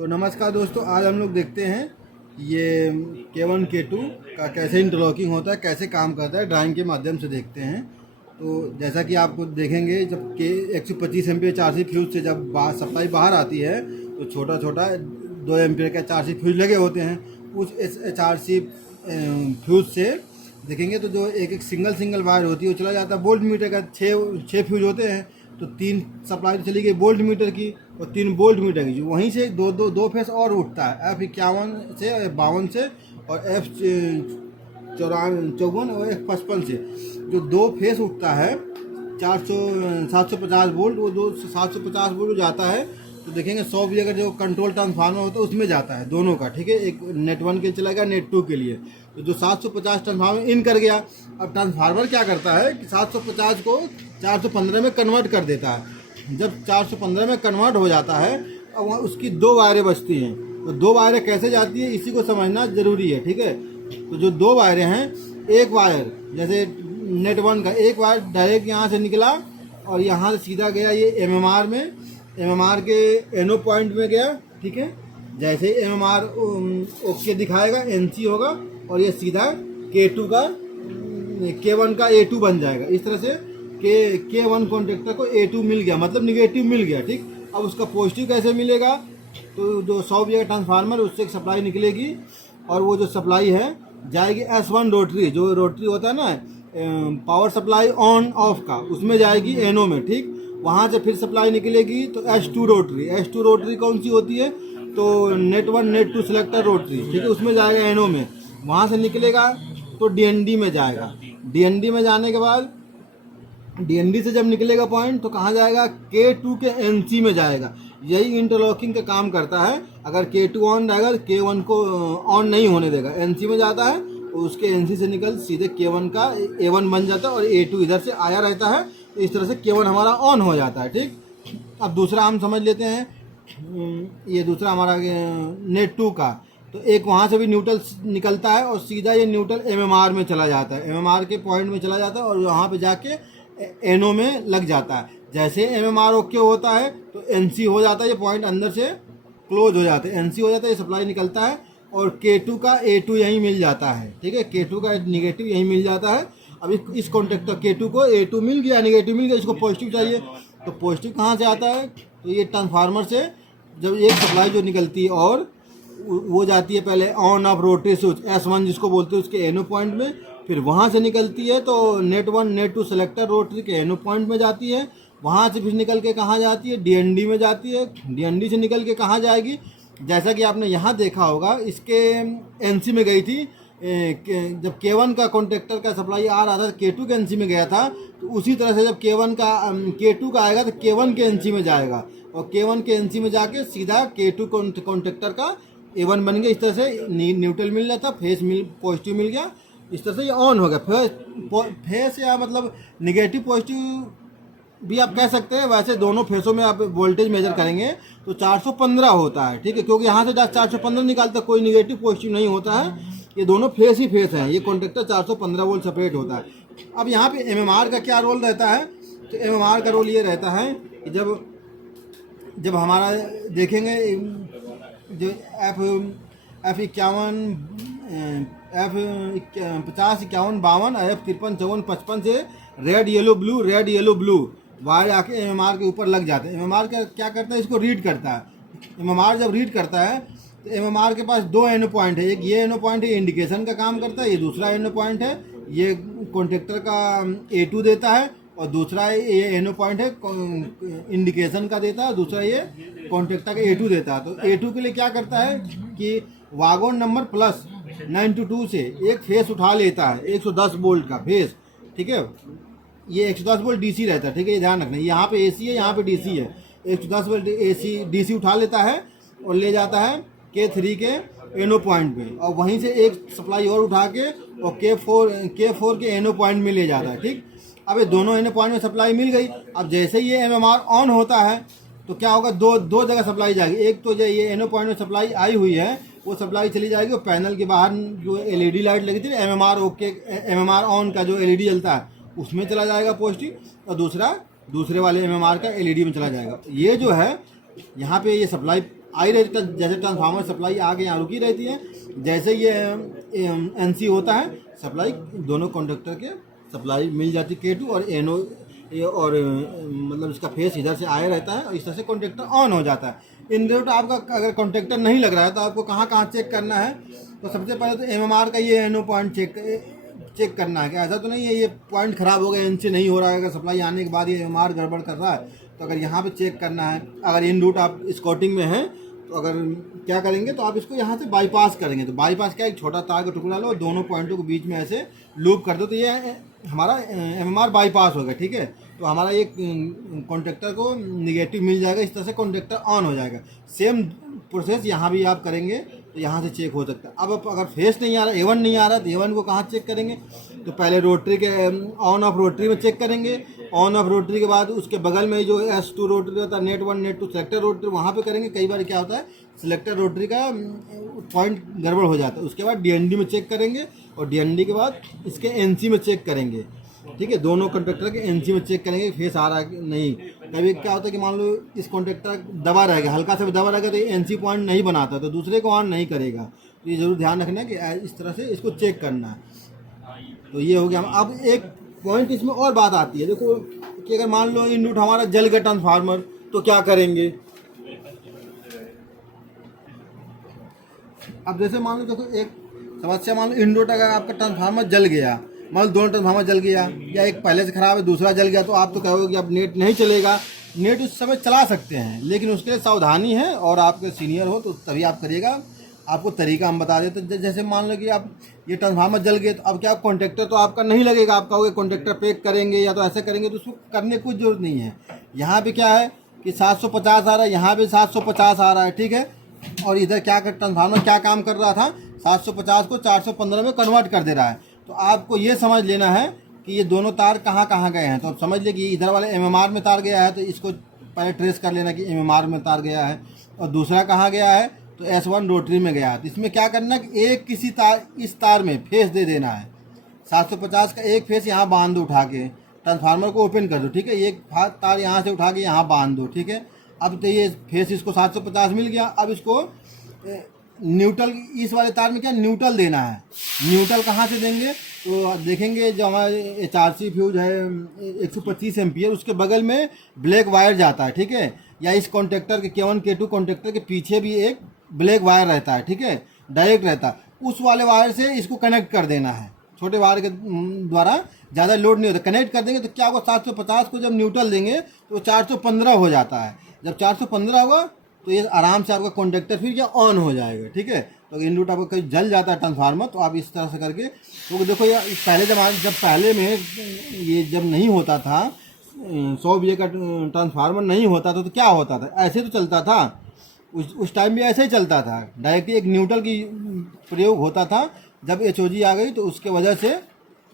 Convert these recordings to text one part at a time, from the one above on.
तो नमस्कार दोस्तों, आज हम लोग देखते हैं ये K1 K2 का कैसे इंटरलॉकिंग होता है, कैसे काम करता है, ड्राइंग के माध्यम से देखते हैं। तो जैसा कि आपको देखेंगे, जब के 125 एम्पीयर 4C फ्यूज से जब सप्लाई बाहर आती है तो छोटा छोटा 2 एम्पीयर का 4C फ्यूज लगे होते हैं। उस 4C फ्यूज से देखेंगे तो जो एक सिंगल वायर होती है वो चला जाता है वोल्ट मीटर का। 6 फ्यूज होते हैं तो 3 सप्लाई तो चली गई वोल्ट मीटर की और 3 वोल्ट मीटर की। वहीं से दो फेस और उठता है, F51 से, F52 से और F54 और F55 से। जो 2 फेस उठता है 750 वोल्ट, वो 750 वोल्ट जाता है। तो देखेंगे 100 भी अगर जो कंट्रोल ट्रांसफार्मर होता है उसमें जाता है, दोनों का, ठीक है। एक नेट 1 के चला गया, नेट 2 के लिए। तो जो 750 ट्रांसफार्मर इन कर गया। अब ट्रांसफार्मर क्या करता है कि 750 को 415 में कन्वर्ट कर देता है। जब 415 में कन्वर्ट हो जाता है, अब वहाँ उसकी 2 वायरें बचती हैं। तो 2 वायरें कैसे जाती है इसी को समझना ज़रूरी है, ठीक है। तो जो 2 वायरें हैं, एक वायर जैसे नेट 1 का एक वायर डायरेक्ट यहाँ से निकला और यहाँ से सीधा गया ये एमएमआर में, एमएमआर के एनो पॉइंट में गया, ठीक है। जैसे ही एमएमआर ओके दिखाएगा, एनसी होगा और ये सीधा K2 का K1 का A2 बन जाएगा। इस तरह से K1 कॉन्ट्रैक्टर को A2 मिल गया, मतलब निगेटिव मिल गया, ठीक। अब उसका पॉजिटिव कैसे मिलेगा? तो जो 100 वोल्ट ट्रांसफार्मर उससे एक सप्लाई निकलेगी और वो जो सप्लाई है जाएगी S1 रोटरी, जो रोटरी होता है ना पावर सप्लाई ऑन ऑफ का, उसमें जाएगी एनो में, ठीक। वहाँ से फिर सप्लाई निकलेगी तो S2 रोटरी। S2 रोटरी कौन सी होती है? तो नेट 1 नेट 2 सिलेक्टर रोटरी, ठीक है, उसमें जाएगा एनो में। वहाँ से निकलेगा तो DND में जाएगा। DND में जाने के बाद DND से जब निकलेगा पॉइंट तो कहाँ जाएगा? K2 के NC में जाएगा। यही इंटरलॉकिंग का काम करता है। अगर K2 ऑन रहेगा तो K1 को ऑन नहीं होने देगा। NC में जाता है तो उसके NC से निकल सीधे K1 का A1 बन जाता है और A2 इधर से आया रहता है। तो इस तरह से K1 हमारा ऑन हो जाता है, ठीक। अब दूसरा हम समझ लेते हैं, ये दूसरा हमारा नेट 2 का। तो एक वहाँ से भी न्यूट्रल निकलता है और सीधा ये न्यूट्रल एमएमआर में चला जाता है, एमएमआर के पॉइंट में चला जाता है और वहाँ पे जाके एनो में लग जाता है। जैसे एमएमआर ओके होता है तो एनसी हो जाता है, ये पॉइंट अंदर से क्लोज हो जाता है, एनसी हो जाता है, ये सप्लाई निकलता है और K2 का A2 यहीं मिल जाता है, ठीक है। K2 का निगेटिव यहीं मिल जाता है। अब इस कॉन्ट्रैक्टर K2 को A2 मिल गया, निगेटिव मिल गया, इसको पॉजिटिव चाहिए। तो पॉजिटिव कहाँ से आता है? तो ये ट्रांसफार्मर से जब एक सप्लाई जो निकलती है और वो जाती है पहले on off rotary switch S1 जिसको बोलते हैं, उसके एनो पॉइंट में। फिर वहाँ से निकलती है तो नेट 1 नेट 2 सेलेक्टर रोटरी के एनो पॉइंट में जाती है। वहाँ से फिर निकल के कहाँ जाती है? DND में जाती है। DND से निकल के कहाँ जाएगी? जैसा कि आपने यहाँ देखा होगा, इसके NC में गई थी। जब K1 का कॉन्ट्रैक्टर का सप्लाई आ रहा था K2 के NC में गया था, तो उसी तरह से जब K2 का आएगा तो K1 के NC में जाएगा और K1 के NC में जाके सीधा K2 कॉन्ट्रैक्टर का A1 बन गया। इस तरह से न्यूट्रल मिल जाता, पॉजिटिव मिल गया। इस तरह से ये ऑन हो गया। फेस या मतलब निगेटिव पॉजिटिव भी आप कह सकते हैं। वैसे दोनों फेसों में आप वोल्टेज मेजर करेंगे तो 415 होता है, ठीक है, क्योंकि यहाँ से 415 निकालता, कोई निगेटिव पॉजिटिव नहीं होता है। ये दोनों फेस ही फेस हैं। ये कॉन्ट्रैक्टर 415 वोल्ट सेपरेट होता है। अब यहाँ पे एमएमआर का क्या रोल रहता है? तो एमएमआर का रोल ये रहता है कि जब हमारा देखेंगे जो F51 F50 51 52 F53 54 55 से रेड येलो ब्लू वायर आके एमएमआर के ऊपर लग जाते हैं। एमएमआर का क्या करता है? इसको रीड करता है। एमएमआर जब रीड करता है तो एमएमआर के पास 2 एनो पॉइंट है। एक ये एनो पॉइंट है, इंडिकेशन का काम करता है। ये दूसरा एनो पॉइंट है, ये कॉन्ट्रैक्टर का A2 देता है और दूसरा ये एनो पॉइंट है इंडिकेशन का देता है, दूसरा ये कॉन्ट्रैक्टर का A2 देता है। तो A2 के लिए क्या करता है कि वागन नंबर प्लस 922 से एक फेस उठा लेता है, 110 वोल्ट का फेस, ठीक है। ये 110 वोल्ट DC रहता है, ठीक है, ये ध्यान रखना। यहाँ पे AC है, यहाँ पे DC है। 110 वोल्ट DC उठा लेता है और ले जाता है K3 के एनो पॉइंट पे और वहीं से एक सप्लाई और उठा के और K4 के एनो पॉइंट में ले जाता है, ठीक। अब ये दोनों एनो पॉइंट में सप्लाई मिल गई। अब जैसे ही ये एमएमआर ऑन होता है तो क्या होगा? दो जगह सप्लाई जाएगी। एक तो जो ये एनो पॉइंट में सप्लाई आई हुई है वो सप्लाई चली जाएगी और पैनल के बाहर जो LED लाइट लगी थी एमएमआर ऑन का जो LED जलता है उसमें चला जाएगा पॉजिटिव और दूसरे वाले एमएमआर का LED में चला जाएगा। ये जो है यहाँ पे ये सप्लाई आई रहती है, जैसे ट्रांसफार्मर सप्लाई आगे यहाँ रुकी रहती है, जैसे ये एनसी होता है सप्लाई दोनों कंडक्टर के सप्लाई मिल जाती है K2 और NO और मतलब इसका फेस इधर से आया रहता है और इस तरह से कॉन्टेक्टर ऑन हो जाता है। इन रूट आपका अगर कॉन्टेक्टर नहीं लग रहा है तो आपको कहाँ कहाँ चेक करना है, तो सबसे पहले तो MMR का ये NO पॉइंट चेक करना है कि ऐसा तो नहीं है ये पॉइंट ख़राब हो गया, इनसे नहीं हो रहा है, अगर सप्लाई आने के बाद ये MMR गड़बड़ कर रहा है तो अगर यहाँ पे चेक करना है। अगर इन रूट आप स्कॉटिंग में हैं तो अगर क्या करेंगे तो आप इसको यहाँ से बाईपास करेंगे। तो बाईपास क्या, एक छोटा तार का टुकड़ा लो, दोनों पॉइंटों के बीच में ऐसे लूप कर दो तो ये हमारा MMR बाईपास होगा, ठीक है। तो हमारा एक कॉन्टेक्टर को निगेटिव मिल जाएगा, इस तरह से कॉन्टेक्टर ऑन हो जाएगा। सेम प्रोसेस यहाँ भी आप करेंगे तो यहाँ से चेक हो सकता है। अब अगर फेस नहीं आ रहा, A1 नहीं आ रहा, तो A1 को कहाँ चेक करेंगे, तो पहले रोटरी के ऑन ऑफ रोटरी में चेक करेंगे। ऑन ऑफ रोटरी के बाद उसके बगल में जो S2 रोटरी होता है, नेट 1 नेट 2 सेलेक्टर रोटरी, वहाँ पे करेंगे। कई बार क्या होता है सिलेक्टर रोटरी का पॉइंट गड़बड़ हो जाता है। उसके बाद DND में चेक करेंगे और DND के बाद इसके NC में चेक करेंगे, ठीक है। दोनों कॉन्ट्रैक्टर के NC में चेक करेंगे फेस आ रहा है कि नहीं। कभी क्या होता है कि मान लो इस कॉन्ट्रैक्टर दबा रहेगा, हल्का सा भी दबा रहेगा तो ये NC पॉइंट नहीं बनाता, तो दूसरे को ऑन नहीं करेगा। तो ये जरूर ध्यान रखना है कि इस तरह से इसको चेक करना है। तो ये हो गया। अब एक पॉइंट इसमें और बात आती है, देखो कि अगर मान लो इन रूट हमारा जल गया ट्रांसफार्मर तो क्या करेंगे। अब जैसे मान लो देखो एक समस्या, मान लो इन रूट अगर आपका ट्रांसफार्मर जल गया, मान लो दोनों ट्रांसफार्मर जल गया या एक पहले से ख़राब है दूसरा जल गया, तो आप तो कहोगे कि अब नेट नहीं चलेगा। नेट उस समय चला सकते हैं लेकिन उसके लिए सावधानी है, और आपके सीनियर हो तो तभी आप करिएगा। आपको तरीका हम बता देते हैं। जैसे मान लो कि आप ये ट्रांसफार्मर जल गए तो अब क्या कॉन्ट्रैक्टर तो आपका नहीं लगेगा, आप कहोगे कॉन्ट्रैक्टर पैक करेंगे या तो ऐसे करेंगे, तो उसको करने की कुछ जरूरत नहीं है। यहाँ पे क्या है कि 750 आ रहा है, यहाँ पे 750 आ रहा है, ठीक है। और इधर क्या कर ट्रांसफार्मर क्या काम कर रहा था, 750 को 415 में कन्वर्ट कर दे रहा है। तो आपको ये समझ लेना है कि ये दोनों तार कहाँ कहाँ गए हैं। तो अब समझ ले कि इधर वाले MMR में तार गया है, तो इसको पहले ट्रेस कर लेना कि MMR में तार गया है। और दूसरा कहाँ गया है, तो S1 रोटरी में गया। तो इसमें क्या करना है कि एक किसी तार, इस तार में फेस दे देना है। 750 का एक फेस यहाँ बांध दो, उठा के ट्रांसफार्मर को ओपन कर दो, ठीक है। एक तार यहाँ से उठा के यहाँ बांध दो, ठीक है। अब तो ये फेस इसको 750 मिल गया। अब इसको न्यूट्रल, इस वाले तार में क्या न्यूट्रल देना है। न्यूट्रल कहाँ से देंगे, तो देखेंगे जो हमारे HRC फ्यूज है 125 एम्पियर, उसके बगल में ब्लैक वायर जाता है, ठीक है। या इस कॉन्ट्रैक्टर के K1 K2 कॉन्ट्रैक्टर के पीछे भी एक ब्लैक वायर रहता है, ठीक है, डायरेक्ट रहता है। उस वाले वायर से इसको कनेक्ट कर देना है, छोटे वायर के द्वारा, ज़्यादा लोड नहीं होता। कनेक्ट कर देंगे तो क्या होगा, 750 को जब न्यूट्रल देंगे तो 415 हो जाता है। जब 415 होगा तो ये आराम से आपका कॉन्ट्रैक्टर फिर क्या ऑन हो जाएगा, ठीक है। तो इन रूट आपका कहीं जल जाता है ट्रांसफार्मर, तो आप इस तरह से करके, तो देखो यार पहले जब पहले में ये जब नहीं होता था 100 VA का ट्रांसफार्मर नहीं होता था तो क्या होता था, ऐसे तो चलता था। उस टाइम भी ऐसे ही चलता था, डायरेक्टली एक न्यूट्रल की प्रयोग होता था। जब HOG आ गई तो उसके वजह से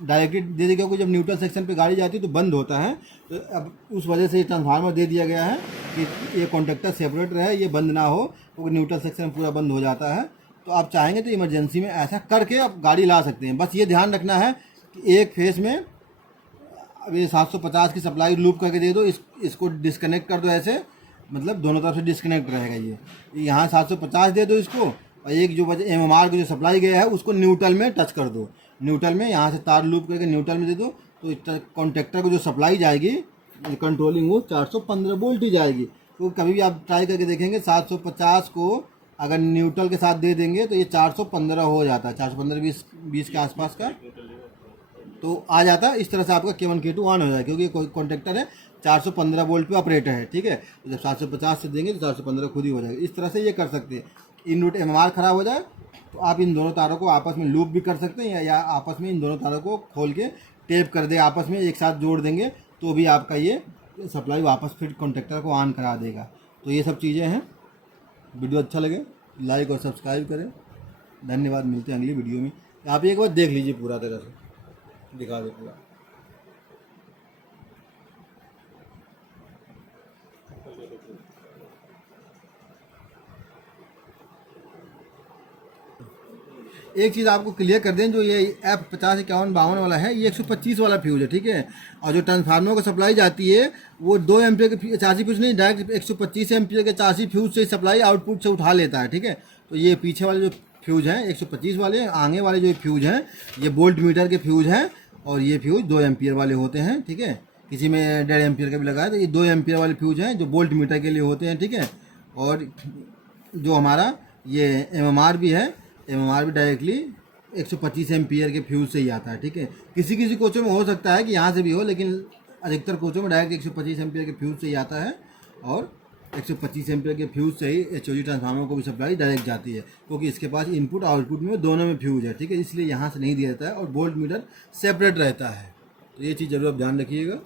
डायरेक्टली दे दिया, क्योंकि जब न्यूट्रल सेक्शन पे गाड़ी जाती है तो बंद होता है। तो अब उस वजह से ये ट्रांसफार्मर दे दिया गया है कि ये कॉन्ट्रैक्टर सेपरेट रहे, ये बंद ना हो, क्योंकि न्यूट्रल सेक्शन पूरा बंद हो जाता है। तो आप चाहेंगे तो इमरजेंसी में ऐसा करके आप गाड़ी ला सकते हैं। बस ये ध्यान रखना है कि एक फेस में अब ये 750 की सप्लाई लूप करके दे दो, इसको डिस्कनेक्ट कर दो ऐसे, मतलब दोनों तरफ से डिस्कनेक्ट रहेगा। ये यहाँ 750 दे दो इसको, और एक जो वजह MMR की जो सप्लाई गया है उसको न्यूट्रल में टच कर दो। न्यूट्रल में यहाँ से तार लूप करके न्यूट्रल में दे दो, तो कॉन्ट्रैक्टर को जो सप्लाई जाएगी कंट्रोलिंग वो 415 वोल्ट ही जाएगी। तो कभी भी आप ट्राई करके देखेंगे 750 को अगर न्यूट्रल के साथ दे देंगे तो ये 415 हो जाता है, 415 20 के आसपास का तो आ जाता है। इस तरह से आपका K1 K2 ऑन हो जाएगा, क्योंकि कोई कॉन्ट्रैक्टर है 415 वोल्ट पे ऑपरेटर है, ठीक है। तो जब 750 से देंगे तो 415 खुद ही हो जाएगा। इस तरह से ये कर सकते हैं। इन रूट MMR खराब हो जाए तो आप इन दोनों तारों को आपस में लूप भी कर सकते हैं, या आपस में इन दोनों तारों को खोल के टेप कर दे, आपस में एक साथ जोड़ देंगे तो भी आपका ये सप्लाई वापस फिर कॉन्ट्रैक्टर को ऑन करा देगा। तो ये सब चीज़ें हैं। वीडियो अच्छा लगे लाइक और सब्सक्राइब करें। धन्यवाद, मिलते हैं अगली वीडियो में। आप एक बार देख लीजिए पूरा तरह से, दिखा दे पूरा। एक चीज़ आपको क्लियर कर दें, जो ये F505152 वाला है, ये 125 वाला फ्यूज है, ठीक है। और जो ट्रांसफार्मर को सप्लाई जाती है वो 2 एम्पियर के 80 फ्यूज नहीं, डायरेक्ट 125 एम्पियर के 80 फ्यूज से सप्लाई आउटपुट से उठा लेता है, ठीक है। तो ये पीछे वाले जो फ्यूज हैं 125 वाले, आगे वाले जो फ्यूज हैं ये वोल्ट मीटर के फ्यूज हैं, और ये फ्यूज 2 एम्पियर वाले होते हैं, ठीक है। किसी में 1.5 एम्पियर का भी लगा है, तो ये 2 एम्पियर वाले फ्यूज हैं जो वोल्ट मीटर के लिए होते हैं, ठीक है। और जो हमारा ये एमएमआर भी है, एमएमआर भी डायरेक्टली 125 एम्पियर के फ्यूज से ही आता है, ठीक है। किसी किसी कोचों में हो सकता है कि यहाँ से भी हो, लेकिन अधिकतर कोचों में डायरेक्ट 125 एम्पियर के फ्यूज से ही आता है, और 125 एम्पियर के फ्यूज से ही एचओजी ट्रांसफार्मर को भी सप्लाई डायरेक्ट जाती है, क्योंकि इसके पास इनपुट आउटपुट में दोनों में फ्यूज है, ठीक है। इसलिए यहाँ से नहीं दिया जाता है, और वोल्ट मीटर सेपरेट रहता है। तो ये चीज़ जरूर आप ध्यान रखिएगा।